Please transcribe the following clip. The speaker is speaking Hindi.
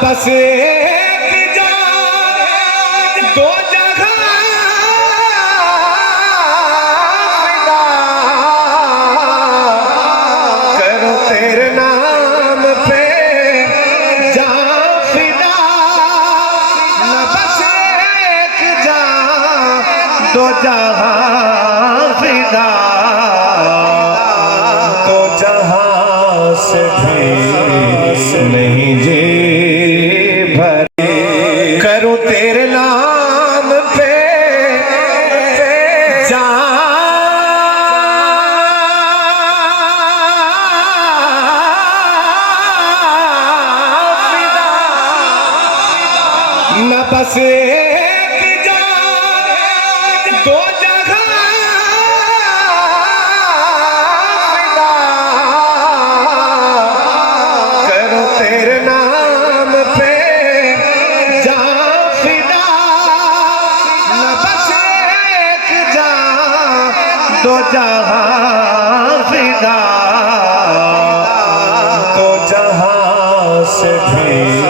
बस एक जान दो जगह फिदा, करो तेरे नाम पे जान फिदा। न बस एक जान दो जहां फिदा, तो जहां से भी नहीं जी भरे, करूं तेरे नाम पे जान फिदा। न बस एक जान दो जगह फिदा, करूं तेरे नाम पे जान फिदा। न बस एक जान दो जहां फिदा, तो जहां से भी